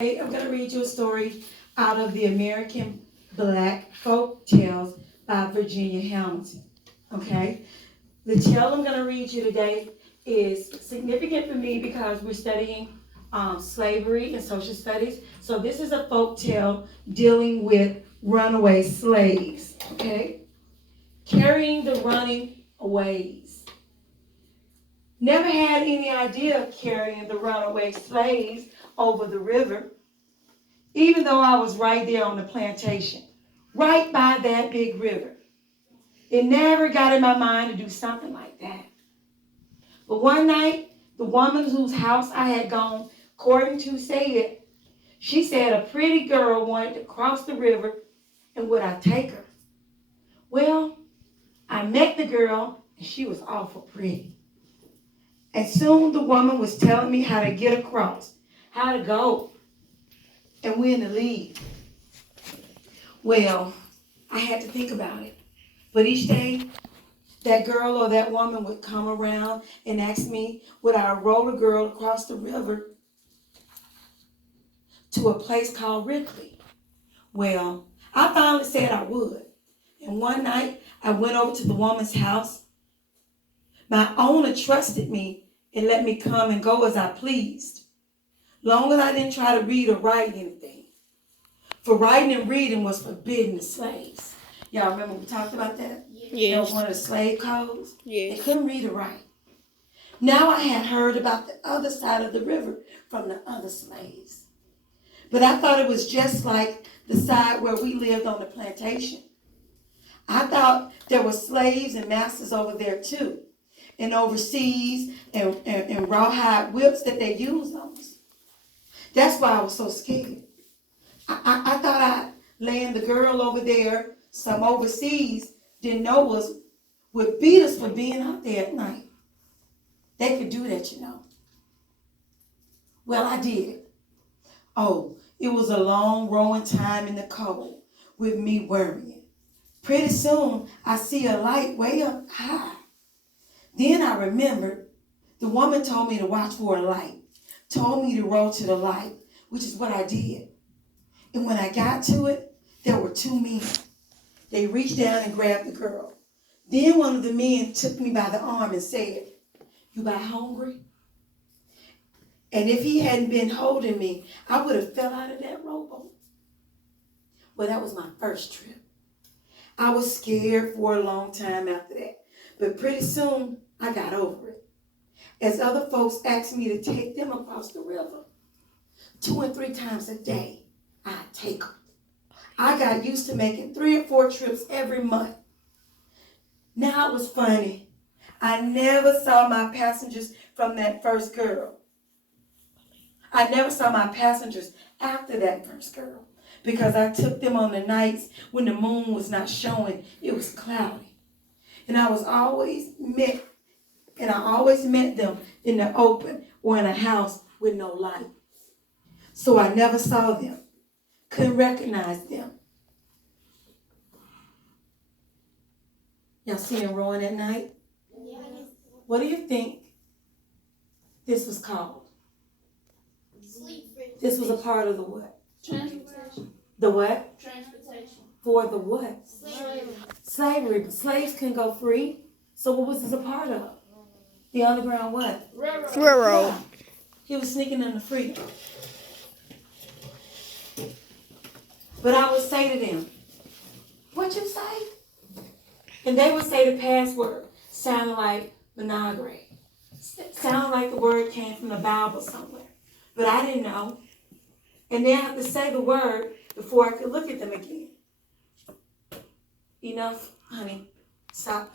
Today, I'm going to read you a story out of the American Black Folk Tales by Virginia Hamilton. Okay? The tale I'm going to read you today is significant for me because we're studying slavery and social studies. So this is a folk tale dealing with runaway slaves. Okay? Carrying the running aways. Never had any idea of carrying the runaway slaves over the river, even though I was right there on the plantation, right by that big river. It never got in my mind to do something like that. But one night, the woman whose house I had gone courting to she said a pretty girl wanted to cross the river, and would I take her? Well, I met the girl, and she was awful pretty. And soon the woman was telling me how to get across, how to go, and when to leave. Well, I had to think about it. But each day, that girl or that woman would come around and ask me, would I row the girl across the river to a place called Rickley? Well, I finally said I would. And one night, I went over to the woman's house. My owner trusted me and let me come and go as I pleased, long as I didn't try to read or write anything. For writing and reading was forbidden to slaves. Y'all remember we talked about that? Yes. That was one of the slave codes. Yes. They couldn't read or write. Now I had heard about the other side of the river from the other slaves. But I thought it was just like the side where we lived on the plantation. I thought there were slaves and masters over there too, and overseas and rawhide whips that they used on us. That's why I was so scared. I thought I'd land the girl over there, some overseas, didn't know us, would beat us for being out there at night. They could do that, you know. Well, I did. Oh, it was a long rowing time in the cold with me worrying. Pretty soon, I see a light way up high. Then I remembered the woman told me to watch for a light, told me to row to the light, which is what I did. And when I got to it, there were two men. They reached down and grabbed the girl. Then one of the men took me by the arm and said, "You about hungry?" And if he hadn't been holding me, I would have fell out of that rowboat. Well, that was my first trip. I was scared for a long time after that. But pretty soon, I got over it. As other folks asked me to take them across the river, 2 and 3 times a day, I'd take them. I got used to making 3 or 4 trips every month. Now it was funny. I never saw my passengers from that first girl. I never saw my passengers after that first girl because I took them on the nights when the moon was not showing. It was cloudy. And I always met them in the open or in a house with no light. So I never saw them. Couldn't recognize them. Y'all see them rowing at night? Yes. What do you think this was called? Sleep. This was a part of the what? Transportation. The what? Transportation. For the what? Slavery. Slavery. But slaves couldn't go free. So what was this a part of? The underground what? Railroad. Yeah. He was sneaking in the freedom. But I would say to them, "What you say?" And they would say the password, sounding like Menagre. Sounded like the word came from the Bible somewhere. But I didn't know. And then I have to say the word before I could look at them again. Enough, honey. Stop.